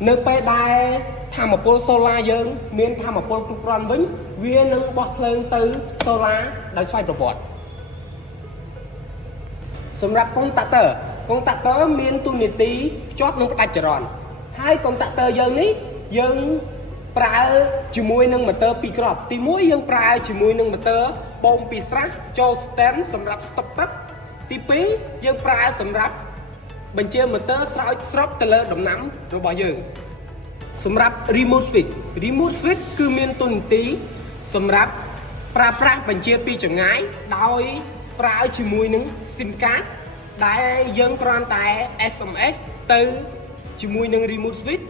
nơi pe đai tham một pol solar dương miền tham một pol cục ròn vĩnh viên nâng bọt lên từ solar đại xoay robotสำหรับคอมตัตเตอร์មានទូនីតិភ្ជាប់នឹងផ្ដាច់ចរន្តហើយកុំតាក់ទ័រយើងនេះយើងប្រើជាមួយនឹងម៉ូទ័រពីរគ្រាប់ទី1យើងប្រើជាមួយនឹងម៉ូទ័របូមពីស្រះចូល stand សម្រាប់ស្តុបទឹកទី2យើងប្រើសម្រាប់បញ្ជាម៉ូទ័រស្រោចស្រពទៅលើដំណាំរបស់យើងសម្រាប់ remote switch គឺមានទូនីតិសម្រាប់ប្រើប្រាស់បញ្ជាពីចម្ងាយដោយប្រើជាមួយនឹង SIM card ដែលយើងគ្រាន់តែ SMS ទៅជាមួយនឹង remote switch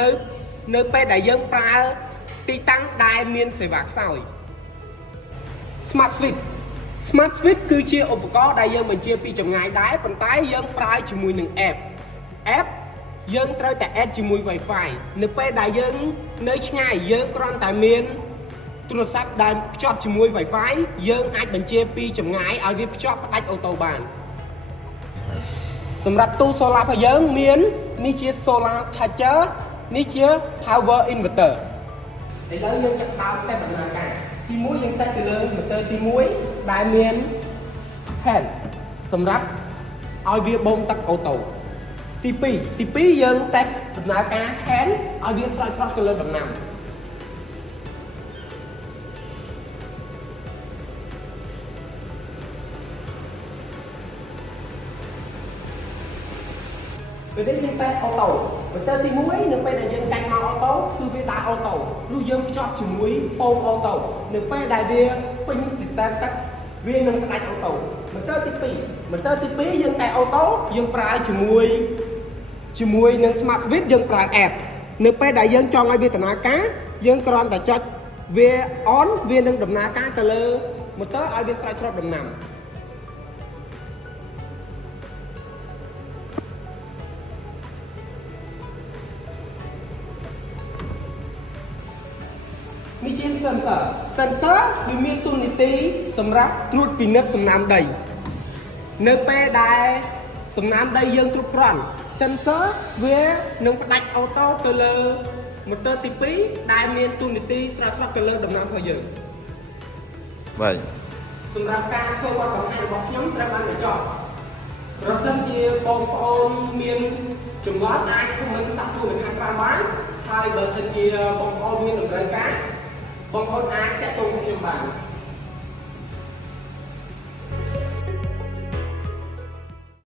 នៅពេលដែលយើងប្រើទីតាំងដែលមានសេវាខ្សោយ Smart switch គឺជាឧបករណ៍ដែលយើងបញ្ជាពីចម្ងាយដែរប៉ុន្តែយើងប្រើជាមួយនឹង app យើងត្រូវតែ add ជាមួយ Wi-Fi នៅពេលដែលយើងនៅឆ្ងាយយើងគ្រាន់តែមានទូរស័ព្ទដែលភ្ជាប់ជាមួយ Wi-Fi យើងអាចបញ្ជាពីចម្ងាយឲ្យវាភ្ជាប់ផ្ដាច់អូតូបានសម្រាប់ទូ solar របស់យើងមាននេះជា solar charger នេះជា power inverter ឥឡូវយើងចាប់ដើមតែដំណើរការទី1យើងតេស្តទៅលើ motor ទី1ដែលមាន hand សម្រាប់ឲ្យវាបូមទឹកអូតូទី2យើងតេស្តដំណើរការ hand ឲ្យវាស្រោចស្រពទៅលើដំណាំពេលនេះយើងតែអូតូម៉ូទ័រទី1នៅពេលដែលយើងកាច់មកអូតូគឺវាដើរអូតូព្រោះយើងភ្ជាប់ជាមួយពងអូតូនៅពេលដែលវាពេញស៊ីស្ទែមទឹកវានឹងផ្ដាច់អូតូម៉ូទ័រទី2យើងតែអូតូយើងប្រើជាមួយនឹង Smart Switch យើងប្រើ app នៅពេលដែលយើងចង់ឲ្យវាដំណើរការយើងគ្រាន់តែចុចវា on វានឹងដំណើរការទៅលើម៉ូទ័រឲ្យវាស្រោចស្រពដំណាំនេះជា sensor វាមានទូនីតិសម្រាប់ត្រួតពិនិត្យសំណើមដីនៅពេលដែលសំណើមដីយើងគ្រប់គ្រាន់ sensor វានឹងផ្ដាច់អូតូទៅលើម៉ូទ័រទី2ដែលមានទូនីតិស្រោចស្រពទៅលើដំណាំរបស់យើងបាទសម្រាប់ការធ្វើបទបង្ហាញរបស់ខ្ញុំត្រូវបានបញ្ចប់ប្រសិនជាបងប្អូនមានចម្ងល់អាចខមមិនសាកសួរនៅខាងក្រោមបានហើយបើសិនជាបងប្អូនមានតម្រូវការបងប្អូនអាចទាក់ទងខ្ញុំបាន